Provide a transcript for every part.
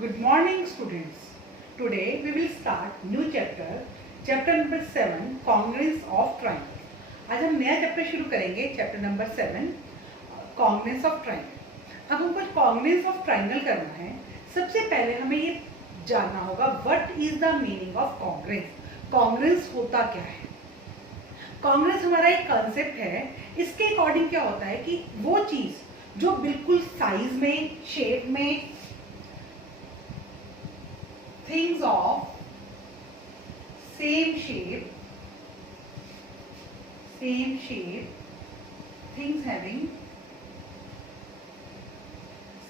Good morning, students. Today we will start new chapter number 7, congruence of triangle. आज हम नया chapter शुरू करेंगे, chapter number 7, congruence of triangle. अब हमको congruence of triangle करना है. सबसे पहले हमें ये जानना होगा what is the meaning of congruence. Congruence होता क्या है? Congruence हमारा एक कंसेप्ट है. इसके अकॉर्डिंग क्या होता है कि वो चीज जो बिल्कुल साइज में, शेप में, things of same shape, things having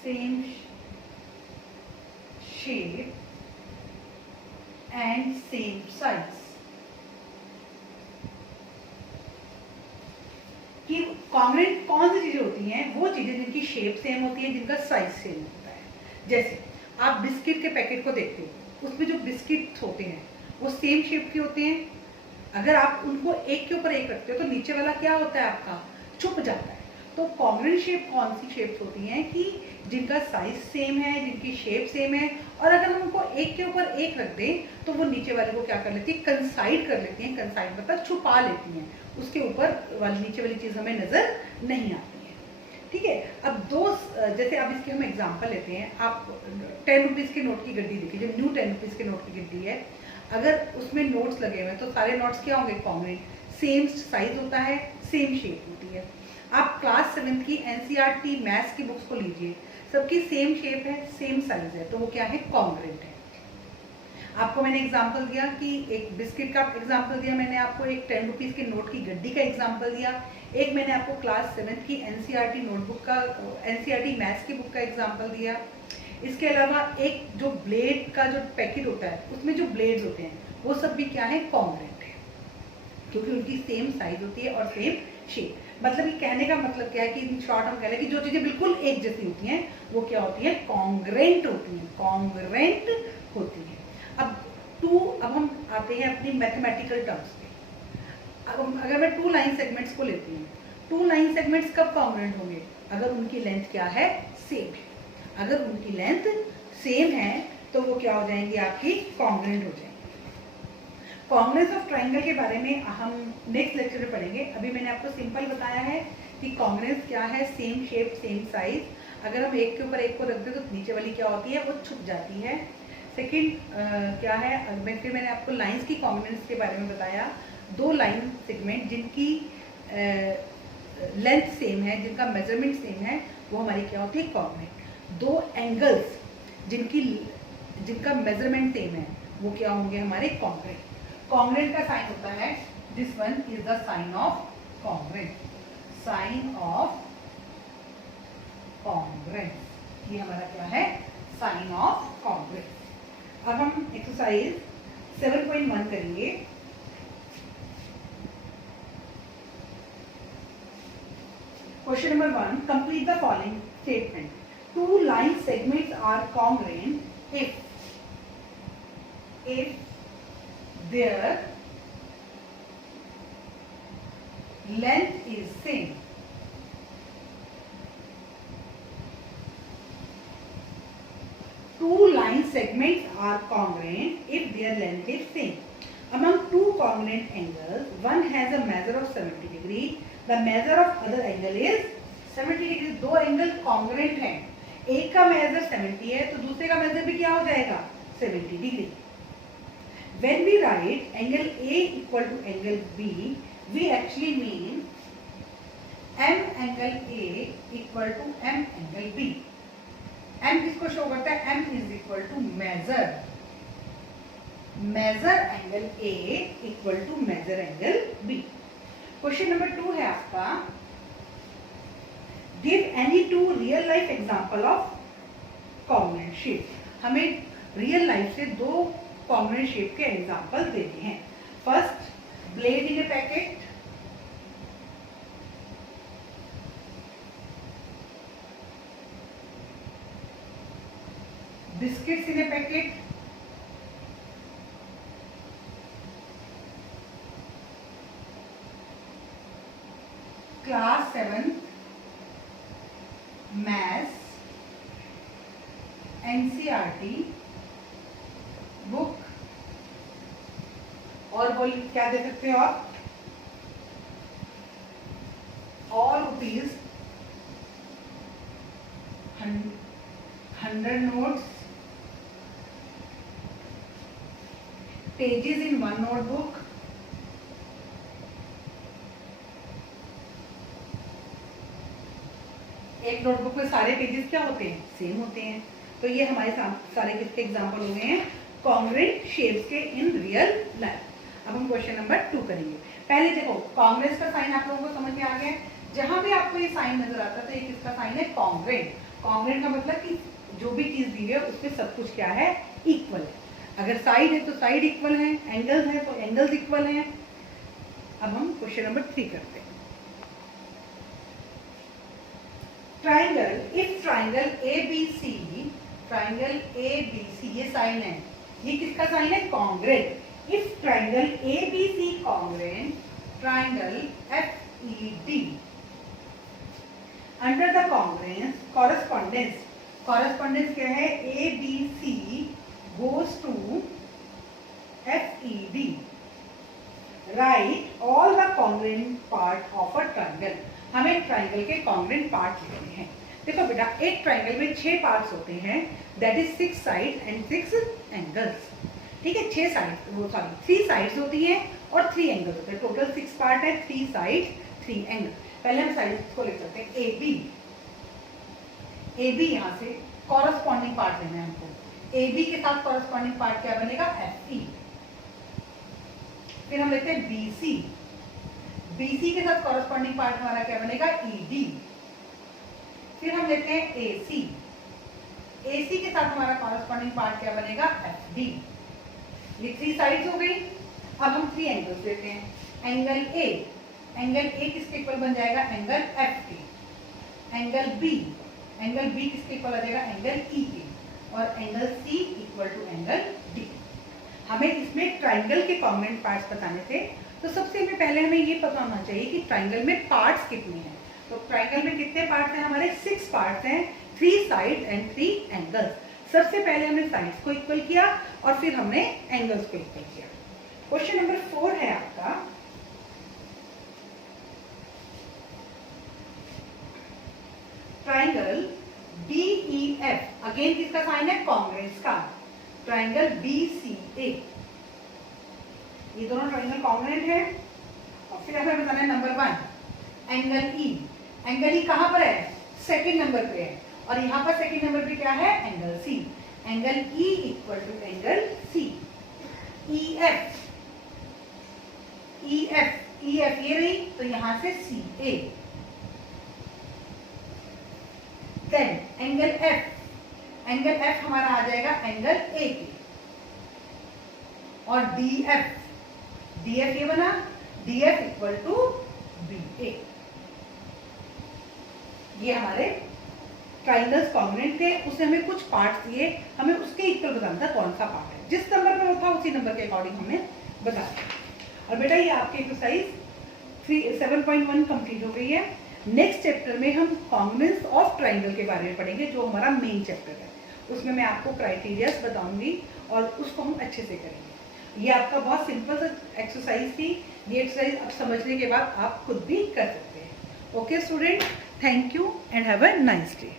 same shape and same size. कि कॉन्ग्रेंट कौन सी चीजें होती हैं? वो चीजें जिनकी शेप सेम होती है, जिनका साइज सेम होता है. जैसे आप बिस्किट के पैकेट को देखते हो, उसमें जो बिस्किट होते हैं वो सेम शेप के होते हैं. अगर आप उनको एक के ऊपर एक रखते हो तो नीचे वाला क्या होता है? आपका छुप जाता है. तो कॉन्ग्रेंट शेप कौन सी शेप्स होती हैं कि जिनका साइज सेम है, जिनकी शेप सेम है, और अगर हम उनको एक के ऊपर एक रख दें तो वो नीचे वाले को क्या कर लेती है? कंसाइड कर लेती हैं. कंसाइड मतलब छुपा लेती हैं. उसके ऊपर वाली नीचे वाली चीज हमें नजर नहीं आती है. ठीक है. अब दो, जैसे अब इसके हम एग्जांपल लेते हैं. आप 10 रुपीज के नोट की गड्डी देखिए, जो न्यू 10 रुपीज के नोट की गड्डी है, अगर उसमें नोट्स लगे हुए हैं तो सारे नोट्स क्या होंगे? कॉन्ग्रेंट. सेम साइज होता है, सेम शेप होती है. आप क्लास 7 की एनसीईआरटी मैथ्स की बुक्स को लीजिए, सबकी सेम शेप है, सेम साइज है, तो वो क्या है? कॉन्ग्रेंट है. आपको मैंने एग्जांपल दिया कि एक बिस्किट का एग्जांपल दिया, मैंने आपको एक 10 रुपीज के नोट की गड्डी का एग्जांपल दिया, एक मैंने आपको क्लास 7 की एनसीईआरटी नोटबुक का, एनसीईआरटी मैथ्स की बुक का एग्जांपल दिया. इसके अलावा एक जो ब्लेड का जो पैकेट होता है, उसमें जो ब्लेड्स होते हैं वो सब भी क्या है? कॉन्ग्रेंट है, क्योंकि उनकी सेम साइज होती है और सेम शेप. मतलब ये कहने का मतलब क्या है कि इन शॉर्ट हम कह रहे हैं कि जो चीजें बिल्कुल एक जैसी होती हैं वो क्या होती है? कॉन्ग्रेंट होती हैं. कॉन्ग्रेंट होती है. अब हम आते हैं अपनी मैथमेटिकल टर्म्स पे. अब अगर मैं 2 लाइन सेगमेंट्स को लेती हूँ, 2 लाइन सेगमेंट्स कब कॉन्ग्रेंट होंगे? अगर उनकी लेंथ क्या है? सेम है. अगर उनकी लेंथ सेम है तो वो क्या हो जाएंगी? आपकी कॉन्ग्रेंट हो जाएंगी. कॉन्ग्रेंस ऑफ ट्राइंगल के बारे में हम नेक्स्ट लेक्चर में पढ़ेंगे. अभी मैंने आपको सिंपल बताया है कि कॉन्ग्रेंस क्या है? Same shape, same size. अगर हम एक के ऊपर एक को रख दें तो नीचे वाली क्या होती है? वो छुप जाती है. सेकेंड क्या है? फिर मैंने आपको लाइंस की कॉन्ग्रेंस के बारे में बताया. 2 लाइन सेगमेंट जिनकी लेंथ सेम है, जिनका मेजरमेंट सेम है, वो हमारी क्या होती है? कॉन्ग्रेंट. 2 एंगल्स जिनका मेजरमेंट सेम है, वो क्या होंगे? हमारे कॉन्ग्रेंट. कॉन्ग्रेंट का साइन होता है, this one is the sign of congruent. Sign of congruent, ये हमारा क्या है? Sign of congruent. अब हम एक्सरसाइज 7.1 करेंगे. Question number 1, complete the following statement. 2 line segments are congruent if their length is same. Two line segments are congruent if their length is same. Among 2 congruent angles, one has a measure of 70 degree. The measure of other angle is 70 degree. 2 angle congruent हैं. एक का major 70 है तो दूसरे का major भी क्या हो जाएगा? 70 degree. When we write angle A equal to angle B, we actually mean M angle A equal to M angle B. M किसको शो करता है? M is equal to measure angle A equal to measure angle B. Question number 2 है आपका, give any 2 real life example of congruent shape. हमें real life से 2 congruent shape के example देते हैं. First, blade in A packet. Biscuits in A packet. Class 7 maths and NCERT book, और बोल क्या दे सकते हो आप, all rupees 100 notes, pages in one notebook, एक नोटबुक में सारे पेजेस क्या होते हैं, सेम होते हैं। तो ये हमारे सारे किसके एग्जाम्पल हो गए हैं, कॉन्ग्रुएंट शेप्स के इन रियल लाइफ। अब हम क्वेश्चन नंबर 2 करेंगे। पहले देखो कॉन्ग्रुएंस का साइन आप लोगों को समझ में आ गया है। जहां भी आपको ये साइन नजर आता है तो ये किसका साइन है, कॉन्ग्रुएंट। कॉन्ग्रुएंट का मतलब कि जो भी चीज दी है उसमें सब कुछ क्या है, इक्वल है। अगर साइड है तो साइड इक्वल है, एंगल्स है तो एंगल्स इक्वल है। अब हम क्वेश्चन नंबर 3 करते हैं। Triangle, if triangle ABC, triangle ABC ये साइन है, ये किसका साइन है, congruent. If triangle ABC congruent triangle FED, under the congruence correspondence, correspondence क्या है, ABC goes to FED, right all the congruent part of a triangle. हमें triangle के congruent part लिखने हैं। देखो बेटा एक ट्राइंगल में 6 पार्ट्स होते हैं, that is 6 side and 6 angles. ठीक है, 6 साइड वो सॉरी 3 साइड्स होती हैं और 3 एंगल्स होते हैं। टोटल 6 पार्ट है, 3 साइड 3 एंगल। पहले हम साइड्स को लिख सकते हैं AB, AB यहाँ से कॉरेस्पॉन्डिंग पार्ट लेना है हमको। AB के साथ कॉरेस्पॉन्डिंग पार्ट क्या बनेगा, FE। फिर हम लेते हैं BC, BC के साथ कॉरेस्पॉन्डिंग पार्ट हमारा क्या बनेगा, ED। फिर हम लेते हैं AC, AC के साथ हमारा कॉरेस्पॉन्डिंग पार्ट क्या बनेगा, FD। ये 3 साइड्स हो गई। अब हम 3 एंगल्स लेते हैं। एंगल A, एंगल A किसके इक्वल बन जाएगा, angle FD। Angle B, angle B किसके इक्वल आ जाएगा, एंगल E के। और angle C equal to angle D। हमें इसमें ट्राइंगल के कॉन्ग्रुएंट पार्ट्स बताने थे, तो सबसे में पहले हमें ये पता होना चाहिए कि ट्राइंगल में पार्ट्स कितने हैं। तो ट्राइंगल में कितने पार्ट्स हैं, हमारे 6 पार्ट्स हैं, 3 साइड एंड 3 एंगल्स। सबसे पहले हमने साइड्स को इक्वल किया और फिर हमने एंगल्स को इक्वल किया। क्वेश्चन नंबर 4 है आपका, ट्राइंगल DEF, अगेन किसका साइन है, कॉन्ग्रुएंस का। ट्राइंगल BCA, ये दोनों ट्राइंगल कॉन्ग्रुएंट है। और फिर हमें बताना है number 1 angle E, angle E कहां पर है, सेकंड नंबर पे है। और यहाँ पर सेकंड नंबर पे क्या है, angle C। Angle E equal to angle C। EF, EF ये रही, तो यहां से CA। Then angle F, angle F हमारा आ जाएगा एंगल A के। और DF, DF ये बना, DF इक्वल टू BA। ये हमारे ट्राइंगल्स कॉन्ग्रुएंट थे। उसने हमें कुछ पार्ट्स दिए, हमें उसके इक्वल बताना था कौन सा पार्ट है। जिस नंबर पर था उसी नंबर के अकॉर्डिंग हमें बताया। और बेटा ये आपकी एक्सरसाइज 7.1 कंप्लीट हो गई है। नेक्स्ट चैप्टर में हम कॉन्ग्रुएंस ऑफ ट्राइंगल के बारे में पढ़ेंगे, जो हमारा मेन चैप्टर है। उसमें मैं आपको क्राइटेरियाज बताऊंगी और उसको हम अच्छे से करेंगे। ये आपका बहुत सिंपल सा एक्सरसाइज थी। ये एक्सरसाइज अब समझने के बाद आप खुद भी कर सकते हैं। Okay student, thank you and have a nice day.